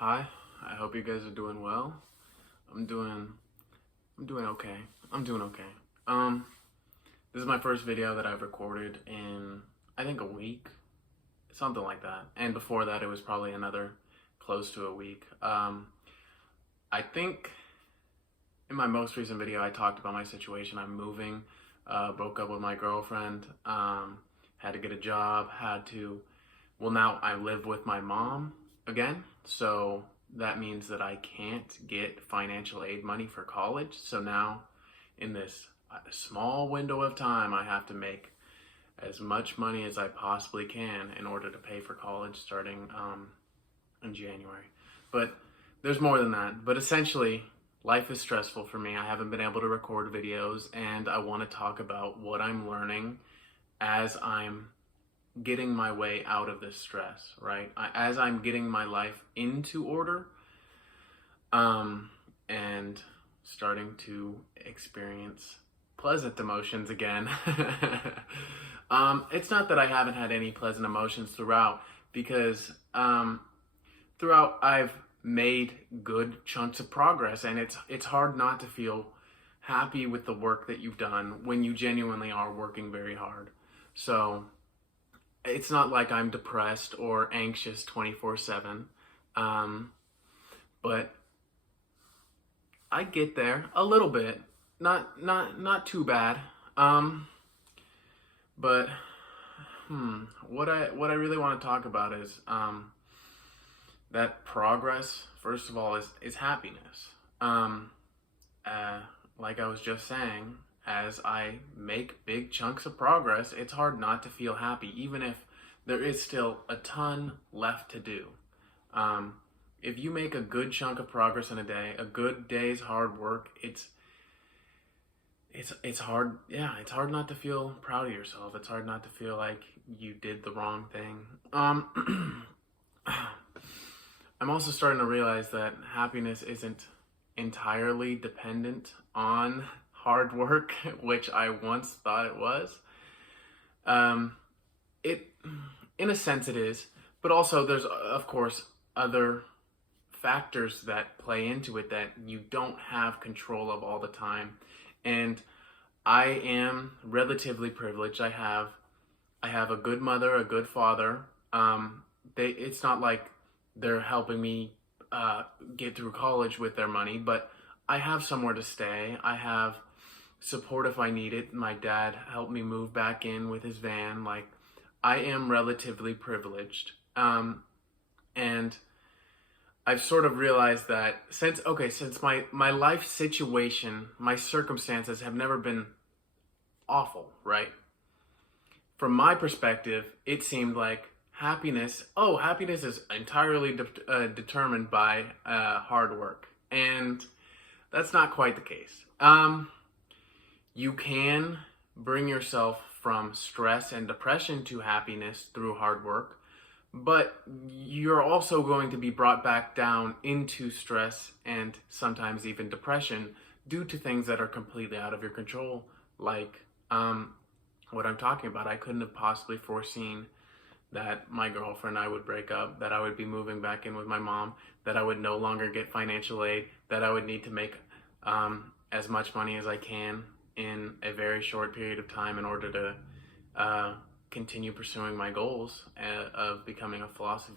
Hi, I hope you guys are doing well. I'm doing I'm doing okay. I'm doing okay. Um this is my first video that I've recorded in I think a week, something like that. And before that it was probably another close to a week. I think in my most recent video I talked about my situation. I'm moving, broke up with my girlfriend, had to get a job, now I live with my mom again, so that means that I can't get financial aid money for college. So now, in this small window of time, I have to make as much money as I possibly can in order to pay for college starting in January. But there's more than that. But essentially, life is stressful for me. I haven't been able to record videos, and I want to talk about what I'm learning as I'm getting my way out of this stress, right? As I'm getting my life into order, and starting to experience pleasant emotions again. It's not that I haven't had any pleasant emotions throughout, because throughout I've made good chunks of progress, and it's hard not to feel happy with the work that you've done when you genuinely are working very hard. So it's not like I'm depressed or anxious 24/7, but I get there a little bit, not too bad. But what I really want to talk about is that progress. First of all, is happiness. Uh, like I was just saying, as I make big chunks of progress, it's hard not to feel happy, even if there is still a ton left to do. Um, if you make a good chunk of progress in a day, a good day's hard work, it's hard. Yeah, it's hard not to feel proud of yourself. It's hard not to feel like you did the wrong thing. I'm also starting to realize that happiness isn't entirely dependent on hard work, which I once thought it was. Um, it, in a sense, it is, but also there's, of course, other factors that play into it that you don't have control of all the time. And I am relatively privileged. I have a good mother, a good father. It's not like they're helping me get through college with their money, but I have somewhere to stay. I have support if I need it. My dad helped me move back in with his van. Like, I am relatively privileged. And I've sort of realized that since my life situation, my circumstances have never been awful, right? From my perspective, it seemed like happiness is entirely determined by hard work. And that's not quite the case. You can bring yourself from stress and depression to happiness through hard work, but you're also going to be brought back down into stress and sometimes even depression due to things that are completely out of your control, like what I'm talking about. I couldn't have possibly foreseen that my girlfriend and I would break up, that I would be moving back in with my mom, that I would no longer get financial aid, that I would need to make as much money as I can in a very short period of time in order to continue pursuing my goals of becoming a philosophy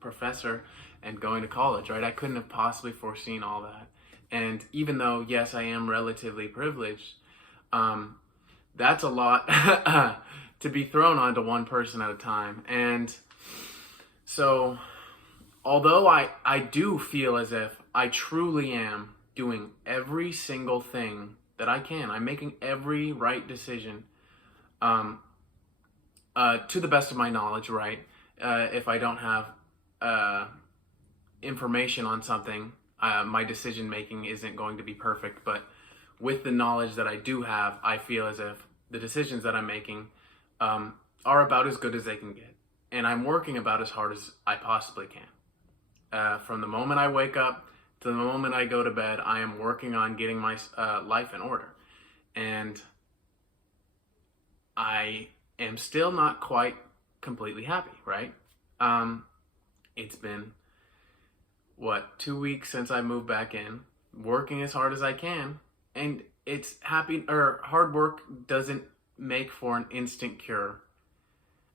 professor and going to college, right? I couldn't have possibly foreseen all that. And even though, yes, I am relatively privileged, that's a lot to be thrown onto one person at a time. And so, although I do feel as if I truly am doing every single thing that I can, I'm making every right decision to the best of my knowledge, right? If I don't have information on something, my decision making isn't going to be perfect. But with the knowledge that I do have, I feel as if the decisions that I'm making are about as good as they can get. And I'm working about as hard as I possibly can. From the moment I wake up to the moment I go to bed, I am working on getting my life in order. And I am still not quite completely happy, right? It's been 2 weeks since I moved back in, working as hard as I can, and it's happy or hard work doesn't make for an instant cure.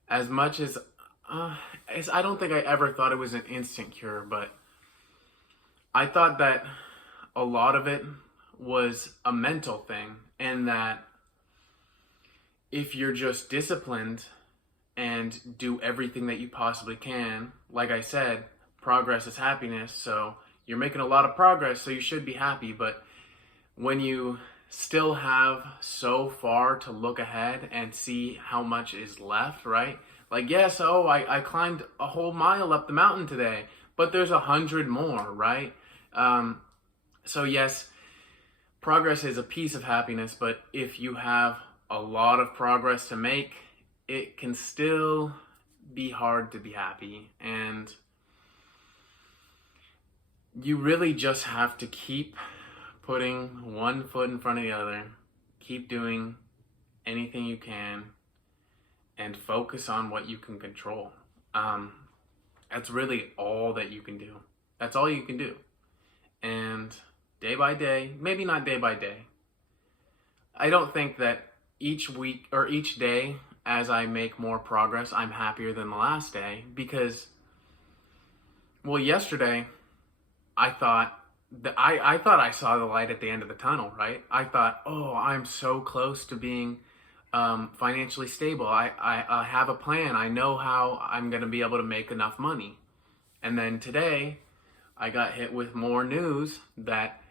As much as I don't think I ever thought it was an instant cure, but I thought that a lot of it was a mental thing, and that if you're just disciplined and do everything that you possibly can, like I said, progress is happiness, so you're making a lot of progress, so you should be happy. But when you still have so far to look ahead and see how much is left, right? Like, yes, I climbed a whole mile up the mountain today, but there's 100 more, right? So yes, progress is a piece of happiness, but if you have a lot of progress to make, it can still be hard to be happy. And you really just have to keep putting one foot in front of the other, keep doing anything you can, and focus on what you can control. That's really all that you can do. That's all you can do. And day by day, maybe not day by day, I don't think that each week or each day as I make more progress, I'm happier than the last day, because, well, yesterday I thought I thought I saw the light at the end of the tunnel, right? I thought, oh, I'm so close to being financially stable. I have a plan. I know how I'm going to be able to make enough money. And then today, I got hit with more news that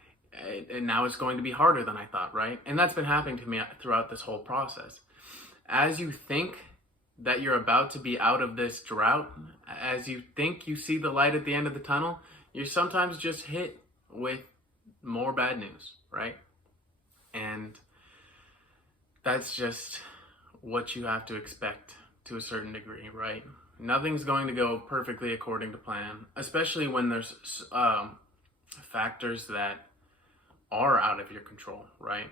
and now it's going to be harder than I thought, right? And that's been happening to me throughout this whole process. As you think that you're about to be out of this drought, as you think you see the light at the end of the tunnel, you're sometimes just hit with more bad news, right? And that's just what you have to expect to a certain degree, right? Nothing's going to go perfectly according to plan, especially when there's factors that are out of your control, right?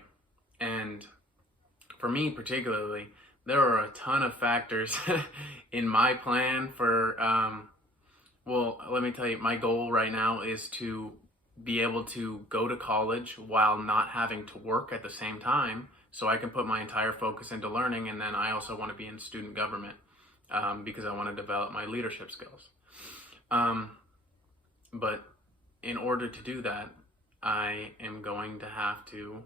And for me particularly, there are a ton of factors in my plan for, well, let me tell you, my goal right now is to be able to go to college while not having to work at the same time, so I can put my entire focus into learning. And then I also want to be in student government because I want to develop my leadership skills. But in order to do that, I am going to have to,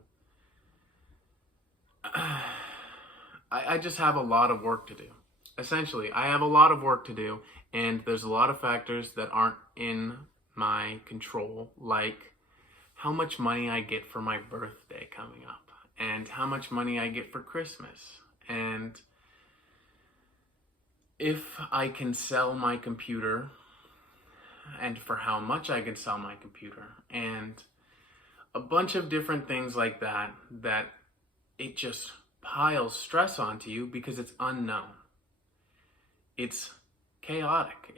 I just have a lot of work to do. Essentially, I have a lot of work to do, and there's a lot of factors that aren't in my control, like how much money I get for my birthday coming up, and how much money I get for Christmas, and if I can sell my computer, and for how much I can sell my computer, and a bunch of different things like that, that it just piles stress onto you because it's unknown. It's chaotic.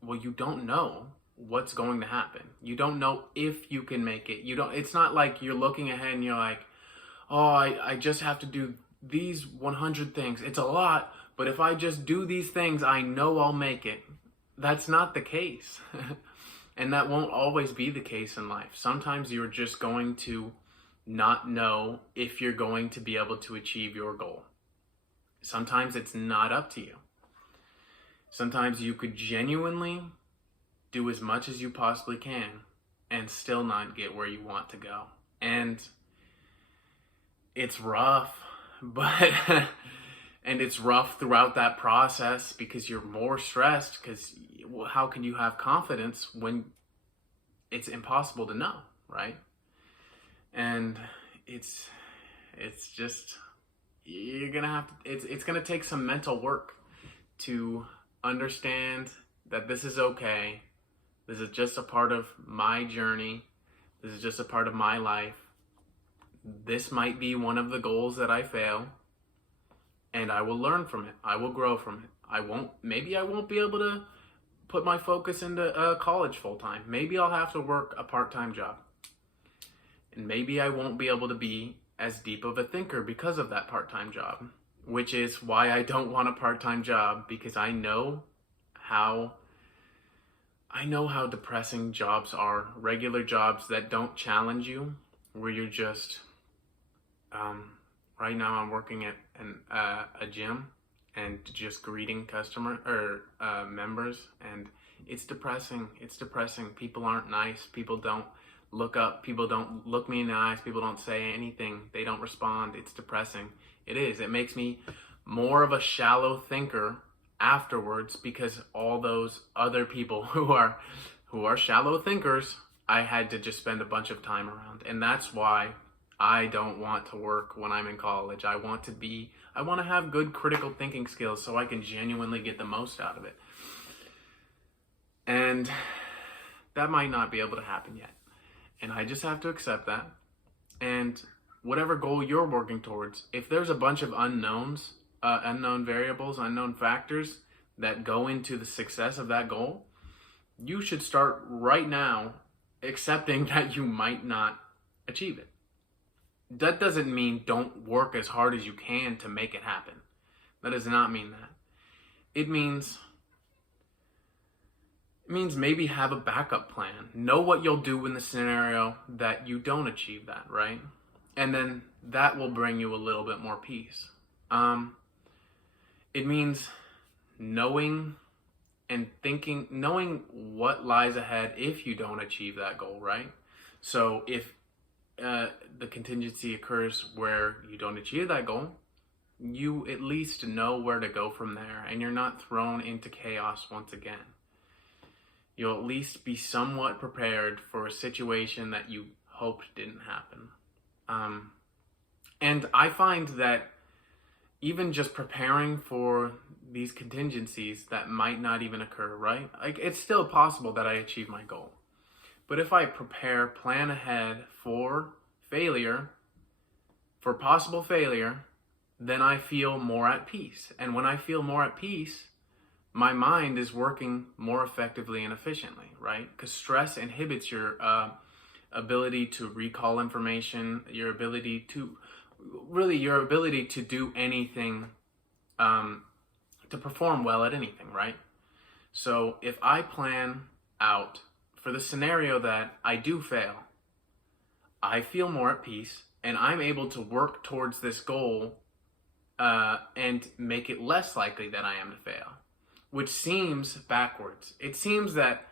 Well, you don't know what's going to happen. You don't know if you can make it. It's not like you're looking ahead and you're like, oh, I just have to do these 100 things. It's a lot, but if I just do these things, I know I'll make it. That's not the case. And that won't always be the case in life. Sometimes you're just going to not know if you're going to be able to achieve your goal. Sometimes it's not up to you. Sometimes you could genuinely do as much as you possibly can and still not get where you want to go. And it's rough, but and it's rough throughout that process because you're more stressed, because how can you have confidence when it's impossible to know, right? And it's just, you're gonna have to, it's gonna take some mental work to understand that this is okay. This is just a part of my journey. This is just a part of my life. This might be one of the goals that I fail, and I will learn from it. I will grow from it. Maybe I won't be able to put my focus into college full time. Maybe I'll have to work a part-time job. And maybe I won't be able to be as deep of a thinker because of that part-time job, which is why I don't want a part-time job, because I know how I know how depressing jobs are. Regular jobs that don't challenge you, where you're just, um, right now I'm working at a gym and just greeting customer or members, and it's depressing. It's depressing. People aren't nice. People don't look up. People don't look me in the eyes. People don't say anything. They don't respond. It's depressing. It is. It makes me more of a shallow thinker afterwards, because all those other people who are shallow thinkers, I had to just spend a bunch of time around. And that's why I don't want to work when I'm in college. I want to have good critical thinking skills so I can genuinely get the most out of it. And that might not be able to happen yet. And I just have to accept that. And whatever goal you're working towards, if there's a bunch of unknowns, unknown variables, unknown factors that go into the success of that goal, you should start right now accepting that you might not achieve it. That doesn't mean don't work as hard as you can to make it happen. That does not mean that. It means maybe have a backup plan. Know what you'll do in the scenario that you don't achieve that, right? And then that will bring you a little bit more peace. It means knowing what lies ahead if you don't achieve that goal, right? So if the contingency occurs where you don't achieve that goal, you at least know where to go from there, and you're not thrown into chaos once again. You'll at least be somewhat prepared for a situation that you hoped didn't happen. And I find that even just preparing for these contingencies that might not even occur, right? Like, it's still possible that I achieve my goal. But if I plan ahead for failure, for possible failure, then I feel more at peace. And when I feel more at peace, my mind is working more effectively and efficiently, right? Because stress inhibits your ability to recall information, your ability to do anything, to perform well at anything, right? So if I plan out for the scenario that I do fail, I feel more at peace, and I'm able to work towards this goal and make it less likely that I am to fail, which seems backwards. It seems that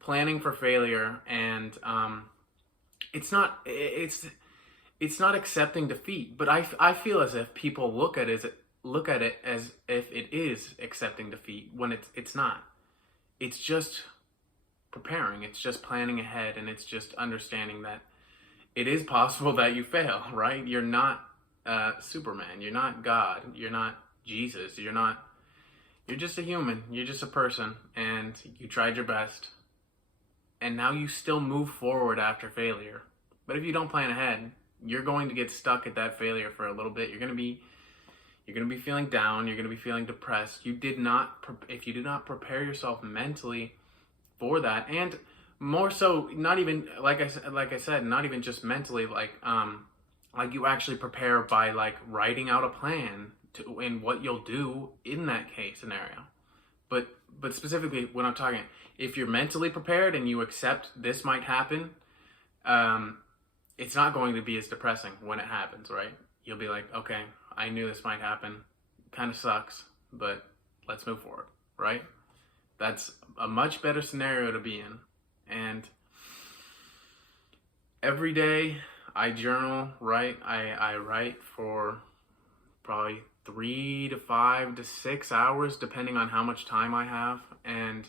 planning for failure and it's not accepting defeat, but I feel as if people look at it as if it is accepting defeat when it's not. It's just preparing. It's just planning ahead, and it's just understanding that it is possible that you fail, right? You're not Superman. You're not God. You're not Jesus. You're just a human. You're just a person, and you tried your best. And now you still move forward after failure. But if you don't plan ahead, you're going to get stuck at that failure for a little bit. You're going to be feeling down. You're going to be feeling depressed. If you did not prepare yourself mentally for that, and more so, not even like I said, not even just mentally, like you actually prepare by like writing out a plan in what you'll do in that case scenario. But specifically when I'm talking, if you're mentally prepared and you accept this might happen, it's not going to be as depressing when it happens, right? You'll be like, okay, I knew this might happen. Kind of sucks, but let's move forward, right? That's a much better scenario to be in. And every day I journal, right? I write for probably 3 to 5 to 6 hours, depending on how much time I have. And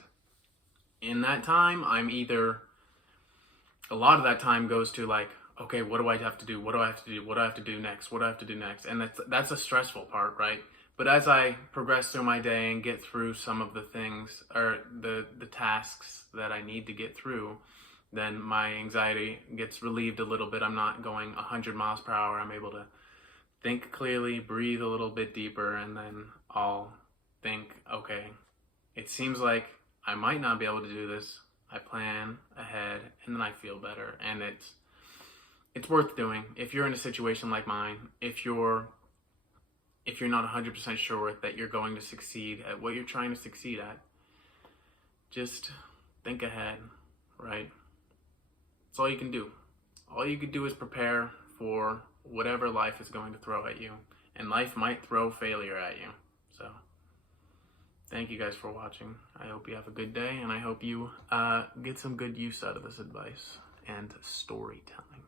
in that time, a lot of that time goes to like, okay, what do I have to do? What do I have to do? What do I have to do next? What do I have to do next? And that's a stressful part, right? But as I progress through my day and get through some of the things or the tasks that I need to get through, then my anxiety gets relieved a little bit. I'm not going 100 miles per hour. I'm able to think clearly, breathe a little bit deeper, and then I'll think, okay, it seems like I might not be able to do this. I plan ahead, and then I feel better. And it's worth doing. If you're in a situation like mine, if you're not 100% sure that you're going to succeed at what you're trying to succeed at, just think ahead, right? That's all you can do. All you can do is prepare for whatever life is going to throw at you. And life might throw failure at you. So, thank you guys for watching. I hope you have a good day, and I hope you get some good use out of this advice and storytelling.